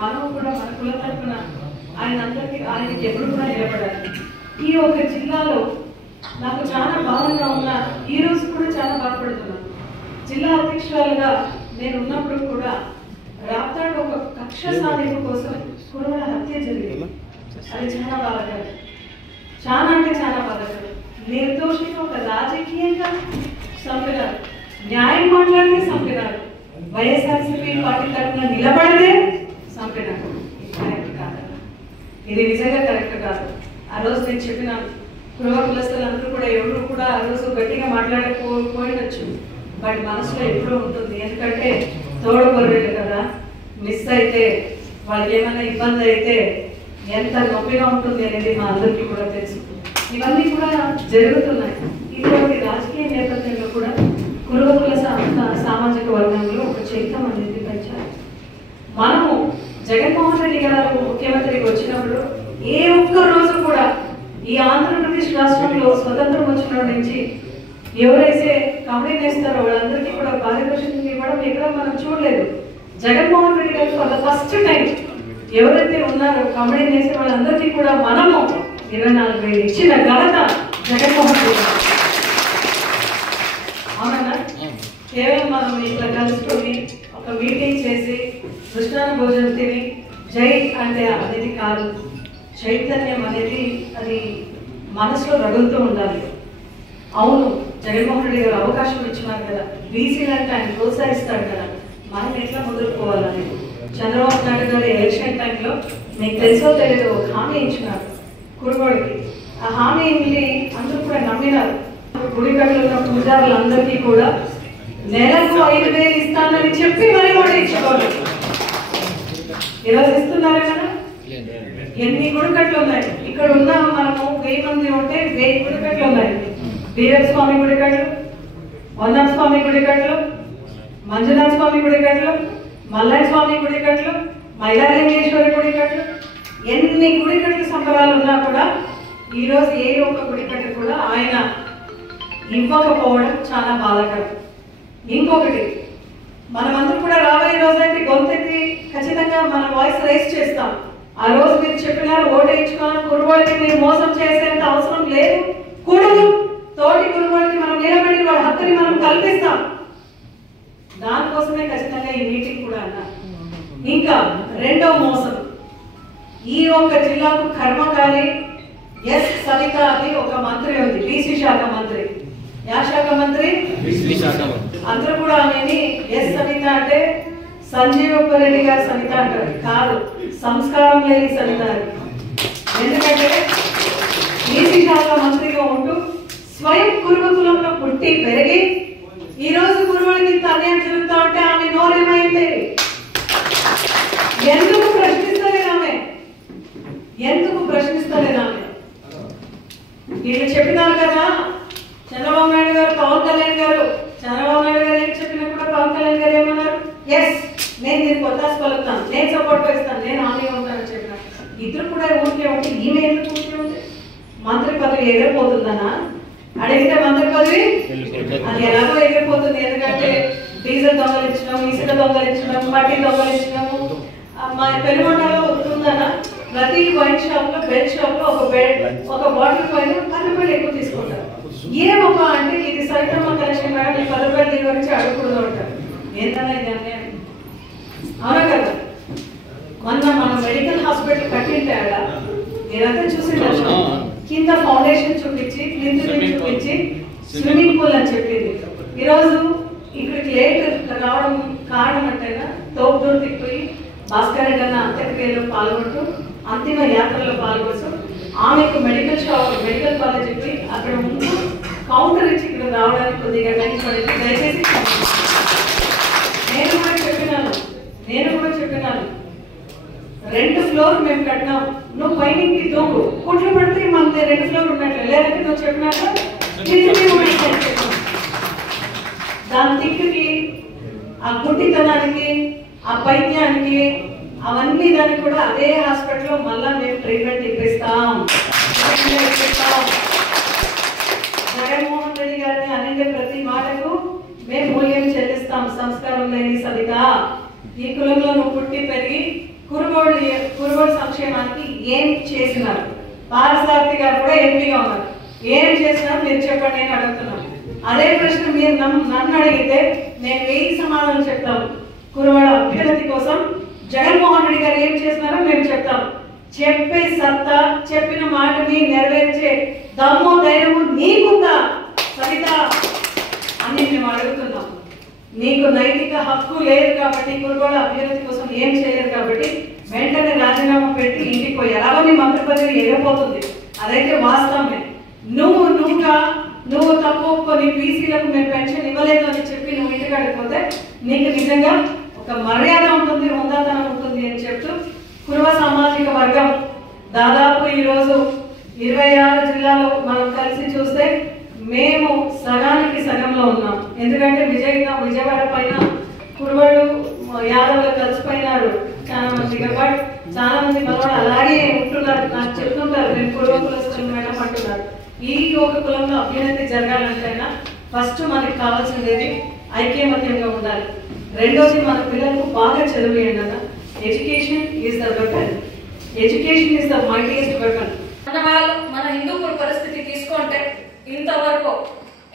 మనం కూడా మన కుల తరపున ఆయనకి ఎప్పుడు కూడా నిలబడాలి. ఈ ఒక జిల్లాలో నాకు చాలా బాధగా ఉన్న ఈ రోజు కూడా చాలా బాధపడుతున్నాను. జిల్లా అధ్యక్షురాలుగా నేను ఉన్నప్పుడు కూడా రాప్తాడు ఒక కక్ష సాధింపు కోసం కురువల హత్య జరిగింది. అది చాలా బాధకరం, చాలా అంటే చాలా బాధకరం. నిర్దోషిగా ఒక రాజకీయంగా చంపినారు, న్యాయం మాట్లాడితే చంపినారు, వైఎస్ఆర్సీపీ పార్టీ తరఫున నిలబడితే చంపినారు. కరెక్ట్ కాదు, ఇది నిజంగా కరెక్ట్ కాదు. ఆ రోజు నేను చెప్పినాను, కురువ కులస్తులందరూ కూడా ఎవరు కూడా ఆ రోజు గట్టిగా మాట్లాడకపోయినచ్చు, బట్ మనసులో ఎప్పుడూ ఉంటుంది. ఎందుకంటే తోడు గొర్రెలు కదా, మిస్ అయితే వాళ్ళకి ఏమైనా ఇబ్బంది అయితే ఎంత నొప్పిగా ఉంటుంది అనేది మా అందరికీ కూడా తెలుసు. ఇవన్నీ కూడా జరుగుతున్నాయి. ఇటువంటి రాజకీయ నేపథ్యంలో కూడా కురువ కుల సామాజిక వర్గంలో ఒక చైతం అనేది పెంచాలి. మనము జగన్మోహన్ రెడ్డి గారు ముఖ్యమంత్రికి వచ్చినప్పుడు ఏ ఒక్క రోజు కూడా ఈ ఆంధ్రప్రదేశ్ రాష్ట్రంలో స్వతంత్రం వచ్చిన నుంచి ఎవరైతే కమిటీ వేస్తారో వాళ్ళందరికీ కూడా పారితోషికం ఇవ్వడం ఎక్కడ మనం చూడలేదు. జగన్మోహన్ రెడ్డి గారు ఫర్ ద ఫస్ట్ టైం ఎవరైతే ఉన్నారో కమిటీ వేసే వాళ్ళందరికీ కూడా మనము 24,000 ఇచ్చిన ఘనత జగన్మోహన్ రెడ్డి గారు. అవునా? కేవలం మనం ఇట్లా కలుసుకొని ఒక మీటింగ్ చేసి కృష్ణాన భోజనం తిని జై అంటే అనేది కాదు. చైతన్యం అనేది అది మనసులో రగులుతూ ఉండాలి. అవును, జగన్మోహన్ రెడ్డి గారు అవకాశం ఇచ్చినారు కదా, బీసీలంటే ఆయన ప్రోత్సహిస్తాడు కదా, మనం ఎట్లా మొదలుకోవాలని చంద్రబాబు నాయుడు గారు ఎలక్షన్ టైంలో మీకు తెలుసో తెలియదు ఒక హామీ ఇచ్చినారు కురుగోడికి. ఆ హామీని అందరూ కూడా నమ్మినారు. గుడికట్లు ఉన్న పూజారులందరికీ కూడా నెలకు 5,000 ఇస్తానని చెప్పి మరి కూడా ఇచ్చుకోవాలి. ఈరోజు ఇస్తున్నారా కదా? ఎన్ని గుడికట్లు ఉన్నాయి? ఇక్కడ ఉన్న మనము 1000 మంది ఉంటే 1000 గుడికట్లు ఉన్నాయి. వీరప్ప స్వామి గుడికట్లు, వందన స్వామి గుడికట్లు, మంజునాథ స్వామి గుడికట్లు, మల్లయ్య స్వామి గుడికట్లు, మైలాలింగేశ్వరి గుడికట్లు, ఎన్ని గుడికట్లు సంబరాలు ఉన్నా కూడా ఈరోజు ఏ ఒక్క గుడికట్టు కూడా ఆయన ఇవ్వకపోవడం చాలా బాధాకరం. ఇంకొకటి, మనమందరూ కూడా రాబోయే రోజైతే గొంతెత్తి ఖచ్చితంగా మన వాయిస్ రైజ్ చేస్తాం. ఆ రోజు మీరు చెప్పినారు ఓటు ఇచ్చుకోవాలి, కురువాళ్ళకి మీరు మోసం చేసేంత అవసరం లేదు, కూడదు. తోటి కురువాళ్ళకి మనం నిలబడి వాళ్ళ హక్కుని మనం కల్పిస్తాం. దానికోసమే ఖచ్చితంగా ఈ మీటింగ్ కూడా అన్నా. ఇంకా రెండో మోసం, ఈ ఒక్క జిల్లాకు కర్మకారి ఎస్ సవిత అని ఒక మంత్రి ఉంది, బీసీ శాఖ మంత్రి. యా శాఖ మంత్రి? అందరూ కూడా ఆమెని ఎస్ సవిత అంటే సంజీవ్ రెడ్డి గారు సవిత అంటారు, కాదు, సంస్కారం లేని సవిత. ఎందుకంటే బీసీ శాఖ మంత్రిగా ఉంటూ స్వయం కురువ కులంలో పుట్టి పెరిగి ఈ రోజు కురువులకి ఇంత అన్యాయం జరుగుతా ఉంటే ఆమె నోరేమైంది? ఎందుకు ప్రశ్నిస్తలేదు ఆమె? ఎందుకు ప్రశ్నిస్తలేదు ఆమె? వీళ్ళు చెప్పినారు కదా చంద్రబాబు నాయుడు గారు, పవన్ కళ్యాణ్ గారు. చంద్రబాబు నాయుడు గారు ఏం చెప్పినా కూడా పవన్ కళ్యాణ్ గారు ఏమన్నారు? ఎస్, నేను దీనికి కొత్త పలుకుతాను, నేను సపోర్ట్ ఇస్తాను, నేను హామీగా ఉంటానని చెప్పిన. ఇద్దరు కూడా ఊరికే ఉంటే ఈమె ఎందుకు ఊరికే ఉంది? మంత్రి పదవి ఎగిరిపోతుందనా? అడిగితే మంత్రి పదవి అది ఎలాగో ఎగిరిపోతుంది. ఎందుకంటే డీజిల్ దొంగలించడం, ఇసుక దొంగలించడం, మట్టి దొంగలించడము మా పెనుగొండలో ఉంటుందనా? ప్రతి వైన్ షాప్ లో, బెడ్ షాప్ లో ఒక బాటిల్ పైన 10 రూపాయలు ఎక్కువ తీసుకుంటారు. ఏమొక అంటే ఇది సరిగ్గా కలెక్షన్ మేడం, ఈ 10 రూపాయలు దీని గురించి అడుగుకూడదు అంటారు. ఏంటన్నా ఇది అన్యాయం? అవునా కదా? మొన్న మన మెడికల్ హాస్పిటల్ కట్టింటే ఆడ మీరంతా చూసిందా? కింద ఫౌండేషన్ చూపించి, ప్లింత్ చూపించి స్విమ్మింగ్ పూల్ అని చెప్పింది. ఈరోజు ఇక్కడికి లేట్ రావడం కారణం అంటేనా తోపుదూరు తిప్పిపోయి భాస్కర్ రెడ్డి అన్న అంత్యక్రియలో పాల్గొంటూ అంతిమ యాత్రలో పాల్గొంటూ ఆమెకు మెడికల్ కాలేజ్ చెప్పి అక్కడ ముందు కౌంటర్ ఇచ్చి ఇక్కడ రావడానికి కొద్దిగా టైం పడింది. దయచేసి నేను కూడా చెప్పినాను 2 ఫ్లోర్ మేము కట్టినాం, నువ్వు పైకి దూకు, కుట్లు పడితే మనకి 2 ఫ్లోర్ ఉన్నట్లు, లేదంటే నువ్వు చెప్పినట్లు దాని తిక్కుకి, ఆ గుడ్డితనానికి, ఆ పైత్యానికి, అవన్నీ దానికి కూడా అదే హాస్పిటల్లో మళ్ళా మేము ట్రీట్మెంట్ ఇప్పిస్తాం. జగన్మోహన్ రెడ్డి గారిని అనే ప్రతి మాటకు మేము మూల్యం చెల్లిస్తాం. సంస్కారం లేని సవిత, ఈ కులంలో నువ్వు పుట్టి పెరిగి కురుగోడు కురుబడి సంక్షేమానికి ఏం చేసినారు? పారసారథి గారు కూడా ఎంపీగా ఉన్నారు, ఏం చేసినారు మీరు చెప్పండి నేను అడుగుతున్నాను. అదే ప్రశ్న మీరు నన్ను అడిగితే నేను 1000 సమాధానం చెప్తాను. కురుబడి అభ్యున్నతి కోసం జగన్మోహన్ రెడ్డి గారు ఏం చేసినారో మేము చెప్తాం. చెప్పే సత్తా, చెప్పిన మాటని నెరవేర్చే దమ్ము ధైర్యము నీకుందా సవిత అని మేము అడుగుతున్నాం. నీకు నైతిక హక్కు లేదు కాబట్టి, కురుబడి అభ్యున్నతి కోసం ఏం చేయలేదు కాబట్టి వెంటనే రాజీనామా పెట్టి ఇంటికి పోయి, ఎలాగో నీ మంత్రి పదవి ఎగిరిపోతుంది, అదైతే వాస్తవమే. నువ్వు తప్పు ఒప్పుకొని బీసీలకు మేము పెన్షన్ ఇవ్వలేదు అని చెప్పి నువ్వు ఇంటికి అడిగిపోతే నీకు నిజంగా ఒక మర్యాద ఉంటుంది, హుందాతనం ఉంటుంది అని చెప్తూ కురుబ సామాజిక వర్గం దాదాపు ఈరోజు 26 జిల్లాలో మనం కలిసి చూస్తే మేము సగానికి సగంలో ఉన్నాం. ఎందుకంటే విజయవాడ పైన కురుబళ్ళు యాదవులు కలిసిపోయినారు చాలా మందిగా, బట్ చాలా మంది మనవాడు అలాగే ఉంటున్నారు. నాకు చెప్తుంటారు నేను కురుబ కులస్తులు మేడం అంటున్నారు. ఈ ఒక కులంలో అభ్యున్నతి జరగాలంటేనా ఫస్ట్ మనకి కావాల్సింది ఐక్యమత్యంగా ఉండాలి. రెండోది మన పిల్లలకు బాగా చదివేయండి అన్న. Education is the weapon, education is the mightiest weapon. మన హిందూపూర్ పరిస్థితి తీసుకుంటే ఇంతవరకు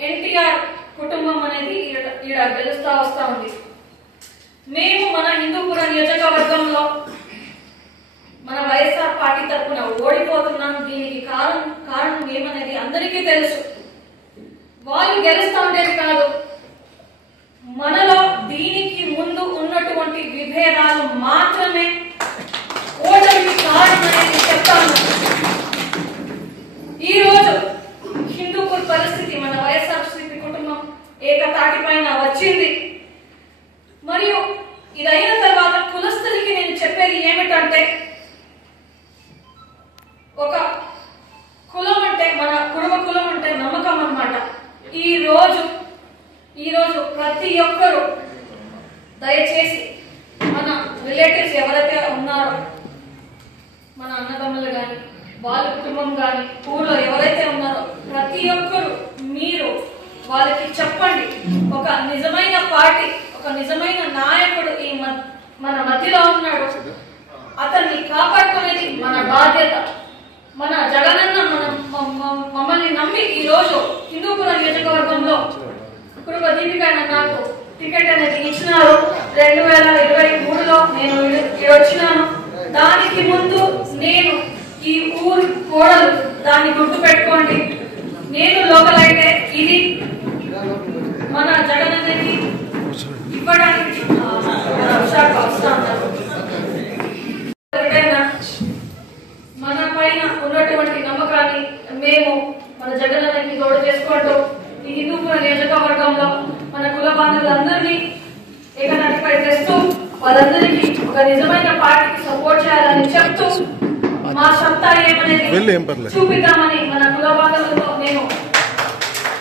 ఎన్టీఆర్ కుటుంబం అనేది ఈడ గెలుస్తా వస్తా ఉంది. మేము మన హిందూపుర నియోజకవర్గంలో మన వైఎస్ఆర్ పార్టీ తరఫున ఓడిపోతున్నాం. దీనికి కారణం ఏమనేది అందరికీ తెలుసు. వాళ్ళు గెలుస్తా ఉండేది కాదు, మనలో దీనికి ముందు ఉన్నటువంటి విభేదాలు మాత్రమే ఓటమికి కారణం అనేది చెప్తాను. ఈ రోజు హిందూపూర్ పరిస్థితి మన వైఎస్ఆర్సీపీ కుటుంబం ఏకతాటి పైన వచ్చింది. మరియు ఇదైన తర్వాత కులస్తులకి నేను చెప్పేది ఏమిటంటే, ఒక కులం అంటే మన కుటుంబ కులం అంటే నమ్మకం అన్నమాట. ఈ రోజు ప్రతి ఒక్కరు దయచేసి మన రిలేటివ్స్ ఎవరైతే ఉన్నారో, మన అన్నదమ్ములు కానీ వాళ్ళ కుటుంబం కానీ ఊళ్ళో ఎవరైతే ఉన్నారో ప్రతి ఒక్కరు మీరు వాళ్ళకి చెప్పండి, ఒక నిజమైన పార్టీ, ఒక నిజమైన నాయకుడు ఈ మన మధ్యలో ఉన్నాడు, అతన్ని కాపాడుకునేది మన బాధ్యత. మన జగనన్న మమ్మల్ని నమ్మి ఈ రోజు హిందూపుర నియోజకవర్గంలో కురుబ దీపిక నాకు టికెట్ అనేది ఇచ్చినారు. 2023లో నేను వచ్చినాను. దానికి ముందు నేను ఈ ఊరు కోడలు, దాన్ని గుర్తు పెట్టుకోండి. నేను లోకల్ అయితే ఇది మన జగనన్నకి ఇవ్వడానికి మన పైన ఉన్నటువంటి నమ్మకాన్ని మేము మన జగనన్నకి తోడు చేసుకుంటూ ఈ హిందూపుర నియోజకవర్గంలో మన కుల బాంధవులందరినీ ఏకతాటిపై తెస్తూ వాళ్ళందరికీ ఒక నిజమైన పార్టీకి సపోర్ట్ చేయాలని చెప్తూ మా సత్తా ఏమనేది చూపిద్దామని మన కుల బాంధవులతో నేను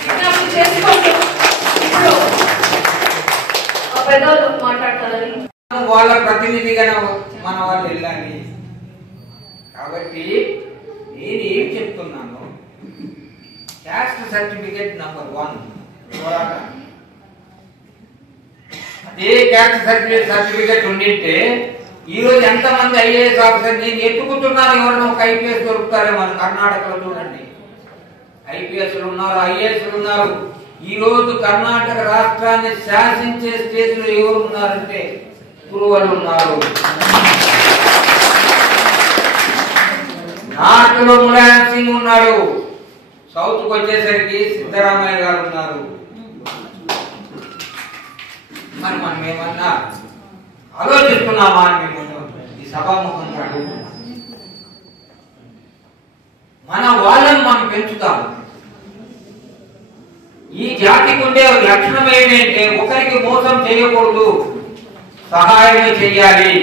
విజ్ఞప్తి చేసుకుంటూ ఇప్పుడు పెద్దలు మాట్లాడతారని వాళ్ళ ప్రతినిధిగా మన వాళ్ళు వెళ్ళాలి. కాబట్టి నేను ఏం చెప్తున్నాను, క్యాస్ట్ సర్టిఫికేట్ నంబర్ 1 పోరాటం. అదే క్యాస్ట్ సర్టిఫికేట్ ఉండింటే ఈ రోజు ఎంతమంది ఐఏఎస్ ఆఫీసర్ నేను ఎత్తుకుంటున్నాను. ఎవరైనా ఒక ఐపీఎస్ దొరుకుతారే మన కర్ణాటకలో చూడండి. ఐపీఎస్లు ఉన్నారు, ఐఏఎస్లు ఉన్నారు. ఈ రోజు కర్ణాటక రాష్ట్రాన్ని శాసించే స్టేజ్ లో ఎవరు ఉన్నారంటే కురువలు ఉన్నారు. నార్త్ లో ములాయం సింగ్ ఉన్నాడు. సౌత్ కు వచ్చేసరికి సిద్ధరామయ్య గారు ఉన్నారు. మరి మనం ఏమన్నా ఆలోచిస్తున్నామా అని మేము ఈ సభాముఖంగా అడుగుతున్నాం. మన వాళ్ళని మనం పెంచుతాం. ఈ జాతికి ఉండే లక్షణం ఏంటంటే ఒకరికి మోసం చేయకూడదు, సహాయమే చెయ్యాలి.